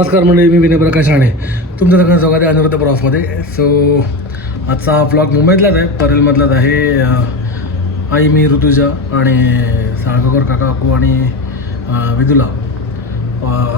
नमस्कार मंडळी मी विनय प्रकाश राणे. तुमचं सगळं स्वागत आहे अनिरुद्ध प्रवासमध्ये सो आजचा हा ब्लॉग मुंबईतलाच आहे. परेलमधलाच आहे आई मी ऋतुजा आणि साळगावकर काका आणि विदुला.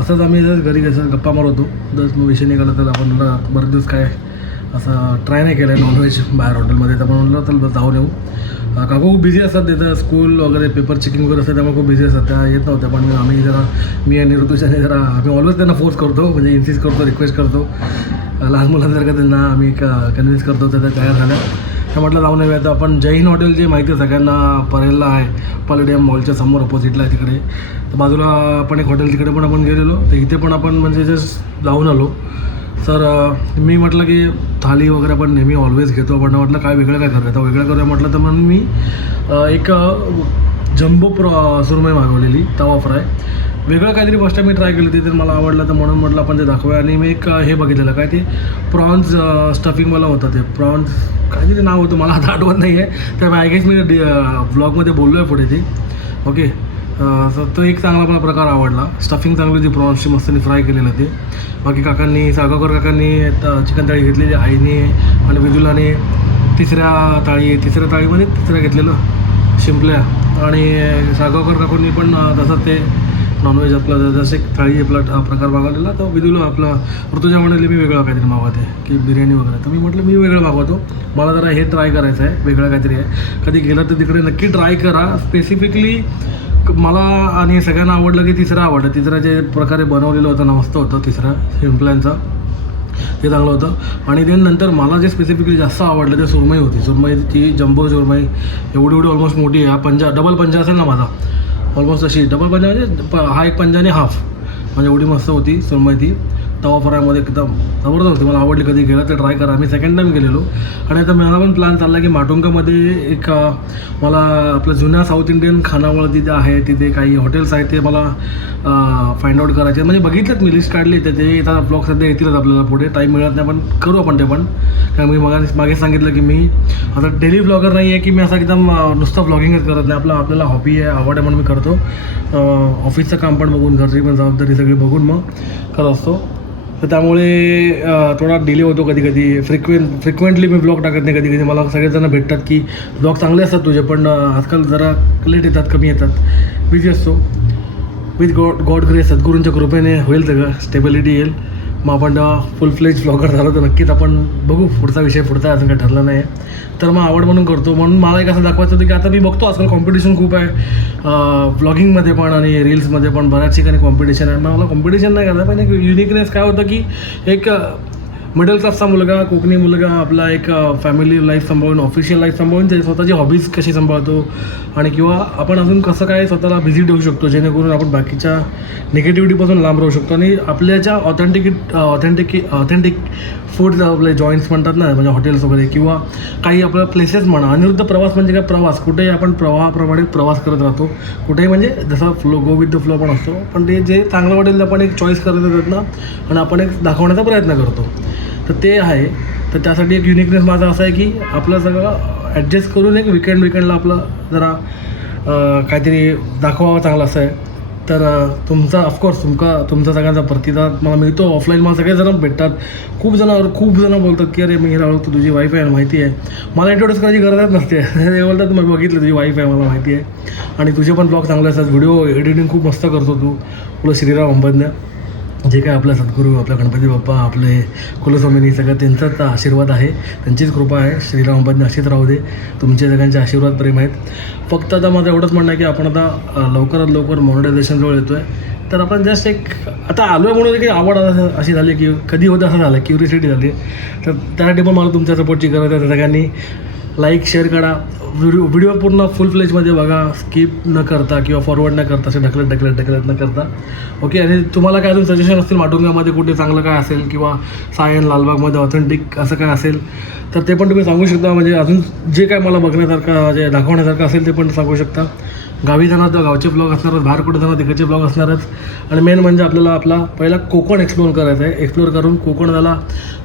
असंच आम्ही जर घरी कसं गप्पा मारत होतो जर मग विषय निघाला तर आपण म्हणलं बरेच दिवस काय असं ट्राय नाही केलं आहे नॉनव्हेज बाहेर हॉटेलमध्ये तर म्हणलं तर जाऊन येऊ. काका खूप बिझी असतात तिथं. स्कूल वगैरे पेपर चेकिंग वगैरे असतात त्यामुळे खूप बिझी असतात. त्या येत नव्हत्या पण आम्ही जरा मी आणि ऋतुजाने जरा आम्ही ऑलवेज त्यांना फोर्स करतो म्हणजे इन्सिस्ट करतो रिक्वेस्ट करतो. लहान मुलांसारखं त्यांना आम्ही कन्व्हिन्स करतो तर त्या तयार झाल्या. तर म्हटलं जाऊन येऊया तर आपण जैन हॉटेल जे माहिती आहे सगळ्यांना परेलला आहे पलेडियम मॉलच्या समोर अपोजिटला आहे तिकडे. तर बाजूला आपण एक हॉटेल तिकडे पण आपण गेलेलो. तर इथे पण आपण म्हणजे जस्ट जाऊन आलो. सर मी म्हटलं की थाली वगैरे आपण नेहमी ऑलवेज घेतो पण म्हटलं काय वेगळं काय करूया तर वेगळं करूया म्हटलं तर म्हणून मी एक जम्बो प्र सुरमई मागवलेली तवा फ्राय. वेगळं काहीतरी फर्स्ट टाइम मी ट्राय केली होती तर मला आवडलं तर म्हणून म्हटलं आपण ते दाखवूया. आणि मी एक हे बघितलेलं काय ते प्रॉन्स स्टफिंगवाला होतं ते. प्रॉन्स काहीतरी नाव होतं मला आता आठवत नाही आहे तर आय गेस मी ब्लॉगमध्ये बोललो आहे पुढे ती. ओके तर तो एक चांगला मला प्रकार आवडला. स्टफिंग चांगली होती प्रॉन्सची मस्त फ्राय केलेलं ते. बाकी काकांनी सागावकर काकांनी चिकन थाळी घेतलेली आईने आणि विदुलाने तिसऱ्या थाळी तिसऱ्या थाळीमध्ये तिसऱ्या घेतलेलं शिंपल्या. आणि सागावकर काकूंनी पण अं, तसंच ते नॉनव्हेज आपलं जसं एक थाळी आपला प्रकार मागवलेला तर विदुला आपला ऋतुजा म्हणाले मी वेगळं काहीतरी मागवते की बिर्याणी वगैरे. तर मी म्हटलं मी वेगळं मागवतो. मला जरा हे ट्राय करायचं आहे वेगळं काहीतरी आहे. कधी गेलं तर तिकडे नक्की ट्राय करा. स्पेसिफिकली मला आणि सगळ्यांना आवडलं की तिसरं आवडलं. तिसरा जे प्रकारे बनवलेलं होतं ना मस्त होतं तिसरा शिंपल्यांचा ते चांगलं होतं. आणि ते नंतर मला जे स्पेसिफिकली जास्त आवडलं ते सुरमई होती. सुरमईची जम्बो सुरमई एवढी एवढी ऑलमोस्ट मोठी आहे. हा पंजा डबल पंजा असेल ना माझा. ऑलमोस्ट अशी. डबल पंजा म्हणजे प- हा एक पंजाने हाफ म्हणजे एवढी मस्त होती सुरमई ती. तवा फ्रायमध्ये एकदम जबरदस्त होती. मला आवडली कधी गेलं तर ट्राय करा. मी सेकंड टाईम गेलेलो. आणि आता मला पण प्लॅन चालला की माटुंगामध्ये एक मला आपलं जुन्या साऊथ इंडियन खानावळ तिथे आहे. तिथे काही हॉटेल्स आहेत ते मला फाइंड आउट करायचे म्हणजे बघितलेत मी लिस्ट काढली तर ते आता ब्लॉग सध्या येतीलच आपल्याला पुढे. टाईम मिळत नाही पण करू आपण ते पण. कारण मी मग मागे सांगितलं की मी आता डेली ब्लॉगर नाही आहे की मी असं एकदम नुसतं ब्लॉगिंगच करत नाही. आपलं आपल्याला हॉबी आहे आवड आहे म्हणून मी करतो. ऑफिसचं काम पण बघून घरची पण जबाबदारी सगळी बघून मग करत असतो. तर त्यामुळे थोडा डिले होतो कधी कधी फ्रिक्वेंट फ्रिक्वेंटली मी ब्लॉग टाकत नाही कधी कधी मला सगळेजण भेटतात की ब्लॉग चांगले असतात तुझे पण आजकाल जरा लेट येतात कमी येतात. बिझी असतो. विथ गॉड गॉड ग्रेस सद्गुरूंच्या कृपेने होईल सगळं. स्टेबिलिटी येईल. मग आपण फुल फ्लेज ब्लॉगर झालो तर नक्कीच आपण बघू. पुढचा विषय पुढचा अजून काही ठरला नाही तर मग आवड म्हणून करतो. म्हणून मला एक असं दाखवायचं होतं की आता मी बघतो. आजकाल कॉम्पिटिशन खूप आहे. ब्लॉगिंगमध्ये पण आणि रील्समध्ये पण बऱ्याच ठिकाणी कॉम्पिटिशन आहे. मग मला कॉम्पिटिशन नाही करता पण एक युनिकनेस काय होतं की एक मिडल क्लासचा मुलगा कोकणी मुलगा आपला एक फॅमिली लाईफ सांभाळून ऑफिशियल लाईफ सांभाळून ते स्वतःची हॉबीज कशी सांभाळतो आणि किंवा आपण अजून कसं काय स्वतःला बिझी ठेवू शकतो जेणेकरून आपण बाकीच्या निगेटिव्हिटीपासून लांब राहू शकतो आणि आपल्या ज्या ऑथेंटिक ऑथेंटिक ऑथेंटिक फूड आपले जॉईंट्स म्हणतात ना म्हणजे हॉटेल्स वगैरे किंवा काही आपल्या प्लेसेस म्हणा. अनिरुद्ध प्रवास म्हणजे काय? प्रवास. कुठेही आपण प्रवाहाप्रमाणे प्रवास करत राहतो. कुठेही म्हणजे जसा flow go with the flow पण असतो. पण ते जे चांगलं वाटेल ते आपण एक चॉईस करत येतात ना आणि आपण एक दाखवण्याचा प्रयत्न करतो. तर ते आहे. तर त्यासाठी एक युनिकनेस माझा असा आहे की आपलं सगळं ॲडजस्ट करून एक विकेंड विकेंडला आपलं जरा काहीतरी दाखवावं चांगलं असं आहे. तर तुमचा ऑफकोर्स तुमका तुमचा सगळ्यांचा प्रतिसाद मला मिळतो. ऑफलाईन मला सगळेजण भेटतात. खूप जण खूप जण बोलतात की अरे मी राहू ओळखतो तुझी वाईफ आहे माहिती आहे. मला इंट्रोड्यूस करायची गरजच नसते. ते बोलतात मी बघितलं तुझी वाईफ आहे मला माहिती आहे. आणि तुझे पण ब्लॉग चांगले असतात. व्हिडिओ एडिटिंग खूप मस्त करतो तू. तुला श्रीराम अंबज्ञ जे काय आपला सद्गुरू आपला गणपती बाप्पा आपले कुलस्वामिनी सगळं त्यांचाच आशीर्वाद आहे. त्यांचीच कृपा आहे. श्रीराम अंबानी अशीच राहू दे. तुमचे सगळ्यांचे आशीर्वाद प्रेम आहेत. फक्त आता माझं एवढंच म्हणणं आहे की आपण आता लवकरात लवकर मॉनिटायझेशनजवळ येतो आहे तर आपण जस्ट एक आता आलो आहे म्हणून की आवड अशी झाली की कधी होतं असं झालं क्युरिसिटी झाली. तर त्यासाठी पण मला तुमच्या सपोर्टची गरज आहे. तर सगळ्यांनी लाईक शेअर करा. व्हिडिओ व्हिडिओ पूर्ण फुल फ्लेजमध्ये बघा. स्किप न करता किंवा फॉरवर्ड न करता असे ढकलत ढकलत ढकलत न करता. ओके आणि तुम्हाला काय अजून सजेशन असतील? माटुंगामध्ये कुठे चांगलं काय असेल किंवा सायन लालबागमध्ये ऑथेंटिक असं काय असेल? तर ते पण तुम्ही सांगू शकता. म्हणजे अजून जे काय मला बघण्यासारखं जे दाखवण्यासारखं असेल ते पण सांगू शकता. गावी जाणार तर गावचे ब्लॉग असणारच बाहेर कुठे जाणार तिकडचे ब्लॉग असणारच आणि मेन म्हणजे आपल्याला आपला पहिला कोकण एक्सप्लोअर करायचं आहे. एक्सप्लोअर करून कोकण झाला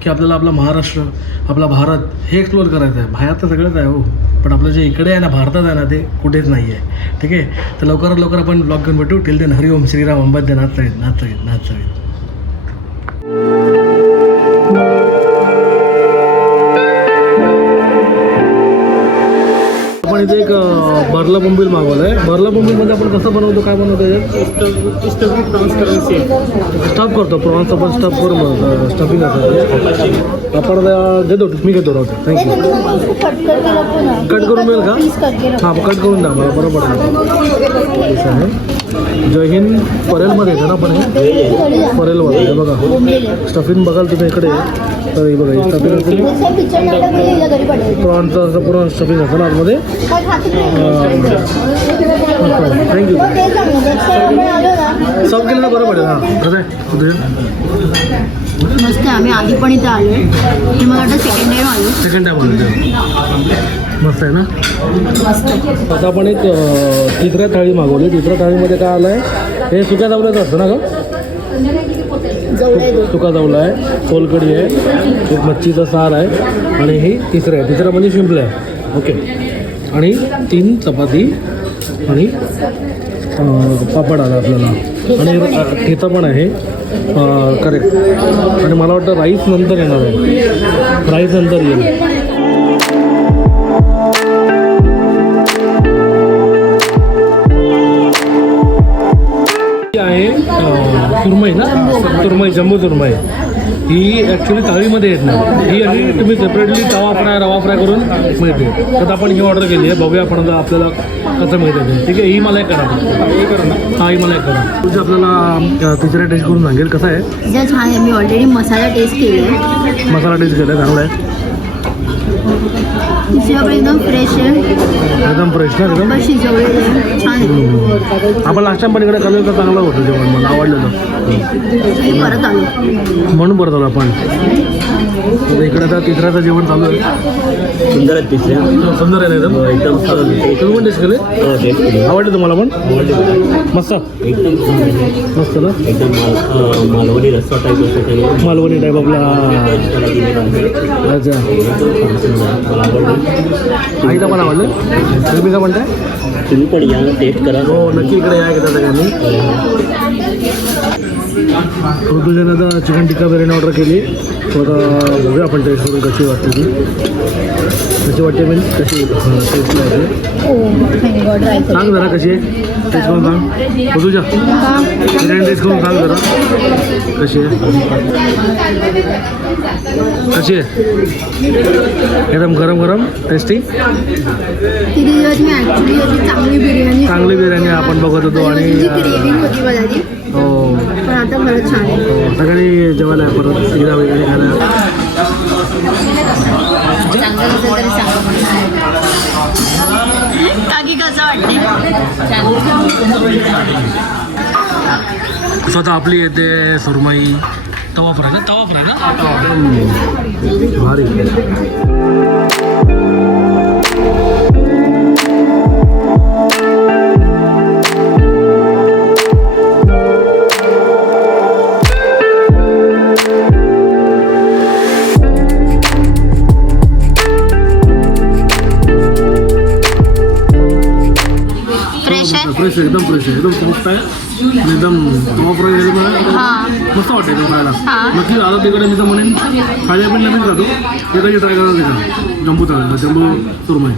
की आपल्याला आपला महाराष्ट्र आपला भारत हे एक्सप्लोअर करायचं आहे. बाहेर तर सगळंच आहे हो. पण आपलं जे इकडे आहे ना भारतात आहे ना ते कुठेच नाही आहे. ठीक आहे? तर लवकरात लवकर आपण ब्लॉग घेऊन भेटू. टिल देन हरिओम श्रीराम अंबाद्य नाथ सगळेत नाथ नाथ इथे एक अं, बर्ला बोंबील मागवलं आहे बर्ला बोंबीलमध्ये आपण कसं बनवतो काय बनवतो याच्यात स्टफ करतो. प्रॉन्स आपण स्टफ करून स्टफिंग करतो. आपण देतो मी घेतो राहतो थँक्यू कट करून मिळेल का? हां कट करून द्या मला बरोबर आहे. जय हिंद परेलमध्ये येतं ना आपण हे परेलमध्ये हे बघा. स्टफिंग बघाल तुम्ही इकडे तर हे बघा स्टफिंग असेल प्रॉन्सचं असं पूर्ण स्टफिंग असेल आतमध्ये. थँक्यू सब केलं तर बरं पडेल हां. कसं आहे मस्त आहे. आम्ही आधी पण इथे आलो हे मला वाटतं सेकंड टाइम आलो. सेकंड टाईम आलं मस्त आहे ना? मस्त. आता आपण एक तिसऱ्या थाळी मागवली. तिसऱ्या थाळीमध्ये काय आलं आहे हे सुक्या जावल्याचं असतं ना दोन सुका जावला आहे. सोलकडी आहे. एक मच्छीचा सार आहे. आणि ही तिसरं आहे. तिसरं म्हणजे शिंपलं आहे. ओके. आणि तीन चपाती आणि पापड आला आपल्याला. आणि ठेचा पण आहे. करेक्ट आणि मला वाटतं राईस नंतर येणार आहे. राईस नंतर येईल. आहे अं, सुरमई ना? सुरमई जम्बो सुरमई. ही ॲक्च्युली थाळीमध्ये येत नाही. ही आणि तुम्ही सेपरेटली तवा फ्राय रवा फ्राय करून मिळते. तर आपण ही ऑर्डर केली आहे. बघूया आपण आपल्याला कसं मिळतं ते. ठीक आहे ही मला एक करा. हा ही मला एक करा. तुझं आपल्याला तिसऱ्या टेस्ट करून सांगेल कसं आहे? जर छान आहे मी ऑलरेडी मसाला टेस्ट केले आहे. मसाला टेस्ट केला चांगला आहे. एकदम फ्रेश आहे. एकदम फ्रेश ना एकदम? पण शिजवलेलं आहे. छान आहे. आपण लास्ट टाइम पण इकडे खाल्लं तर चांगलं होतं जेवण मला आवडलेलं मी परत आलो म्हणून परत आलो आपण. इकडे आता तिसऱ्याचं जेवण चालू आहे. सुंदर आहेत तिसऱ्या. सुंदर आहे ना एकदम? एकदम छान. तुम्ही पण टेस्ट केले हो. आवडले तुम्हाला पण? मस्त. एकदम. मस्त ना? एकदम मालवणी रस्सा टाईप मालवणी टाईप आपला आहे. अच्छा. आईला पण आवडलं? तुम्ही काय म्हणताय तुम्ही पण या टेस्ट करा. हो नक्की इकडे या घेता सगळ्यांनी ऋतुजाने आता चिकन टिक्का बिर्याणी ऑर्डर केली. तो आता बघूया आपण टेस्ट करून कशी वाटते ती. कशी वाटते मीन्स कशी सांग जरा कशी आहे? टेस्ट करून सांग ऋतुजा बिर्याणी टेस्ट करून सांग जरा. कशी आहे? कशी आहे? एकदम गरम गरम टेस्टी चांगली बिर्याणी चांगली बिर्याणी आपण बघत होतो आणि तुझी क्रेविंग होती मला ती हो. पण हो, सगळ्यांनी जेवायला आहे परत एकदा बिर्याणी खायला. वाटते स्वतः आपली येते सुरमई. तवा फ्राय ना? तवा फ्राय ना भारी. फ्रेश आहे एकदम फ्रेश आहे एकदम सॉफ्ट आहे आणि एकदम तवा फ्राय ना हां मस्त वाटते एकदम खायला हा. नक्की आलं तिकडे मी तर म्हणेन खायला पण नवीन खातो ते कधी ट्राय करा तिकडं जम्बू तळा जम्बू सुरमई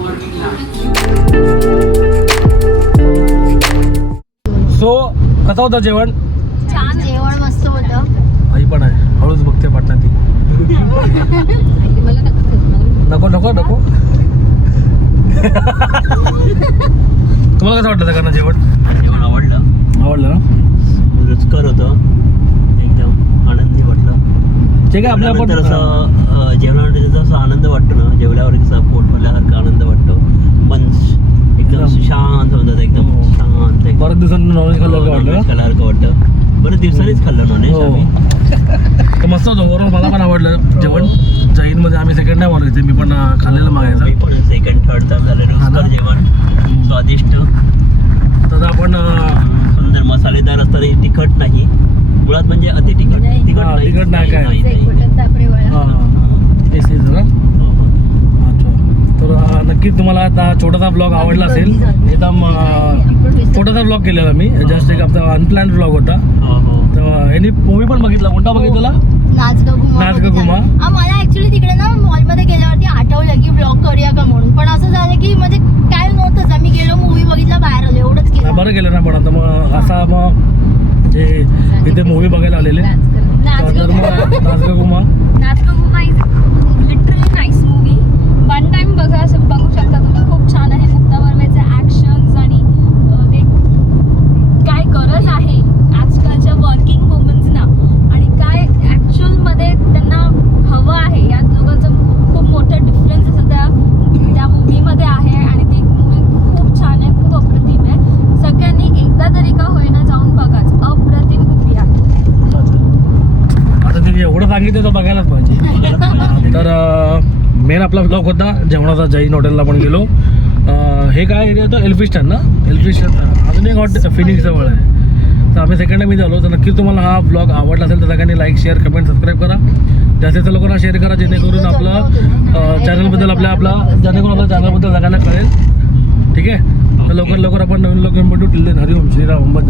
सो कसं होतं जेवण छान जेवण मस्त होतं आई पण आहे हळूच बघते पाटणा ती नको नको नको तुम्हाला कसं वाटतं का जेवण? जेवण आवडलं. आवडलं ना? रुचकर होतं. एकदम आनंदी वाटलं. ठीक आहे आपल्या पण असं जेवणानंतर जसं असं आनंद वाटतो ना जेवल्यावर कसं पोट भरल्यासारखा आनंद वाटतो. मन एकदम. शांत होतं एकदम हो. शांत. बऱ्याच दिवसांनी नॉनव्हेज खाल्लं का वाटलं. खाल्ल्यासारखं वाटतं. बरं दिवसांनीच खाल्लं नॉनव्हेज हो. आम्ही. तर मस्त होतं. ओव्हरऑल मला पण आवडलं जेवण. जैनमध्ये आम्ही सेकंड टाइम आलो इथे. मी पण खाल्लेलं मी मागायचं पण सेकंड थर्ड टाइम झालं जेवण. स्वादिष्ट. तर आपण सुंदर मसालेदार असताना तिखट नाही. मुळात म्हणजे अति तिखट. नाही. तिखट नाही. तिखट नाही काय. नाही, नाही. हां हो, हो. तर अं, नक्कीच तुम्हाला आता छोटासा ब्लॉग आवडला असेल. एकदम छोटासा ब्लॉग केलेला मी. जस्ट एक आपला अनप्लॅन ब्लॉग होता. हो, हो. तर यांनी मूवी पण बघितला. कोणता बघितला? नाच ग घुमा नाच ग मध्ये घुमा. चालू. हा, मला ऍक्च्युली तिकडे ना मॉलमध्ये गेल्यावरती आठवलं की ब्लॉग करूया का म्हणून. पण असं झालं की म्हणजे काय नव्हतंच. आम्ही गेलो मूवी बघितला बाहेर आलो एवढंच नाही, केलं बरं केलं ना पण आता मग असा मग जे इथे मूवी बघायला आलेले. तर मग Naach Ga Ghuma. नाटकगुमा is literally nice movie one time बघा असं बघू शकता तुम्ही खूप छान आहे मुक्ता बर्वेचे ॲक्शन्स आणि अं, ते काय गरज आहे आजकालच्या वर्किंग वुमन्सना आणि काय ॲक्च्युअलमध्ये त्यांना हवं आहे या दोघांचं खूप मोठं डिफरन्स असं त्या त्या मूवीमध्ये आहे आणि ती मूवी खूप छान आहे खूप अप्रतिम आहे सगळ्यांनी एकदा तरी का होईना जाऊन बघाच अप्रतिम मूवी आहे आता सांगितलं तर बघायलाच पाहिजे. तर मेन आपला ब्लॉग होता जेवणाचा जैन हॉटेलला पण गेलो. हे काय एरिया होतं? एल्फिस्टन ना? एल्फिस्टन अजून एक हॉटेल फिनिक्स जवळ आहे. तर आम्ही सेकंड टाइम इथे आलो तर नक्कीच तुम्हाला हा ब्लॉग आवडला असेल तर सगळ्यांनी लाईक शेअर कमेंट सबस्क्राईब करा. जास्तीत जास्त लोकांना शेअर करा जेणेकरून आपलं चॅनलबद्दल आपल्या आपला जेणेकरून आपल्या चॅनलबद्दल सगळ्यांना कळेल. ठीक आहे? तर लवकर लवकर आपण नवीन लोकांबद्दल टिल्ले हरिओम श्रीराम अंबद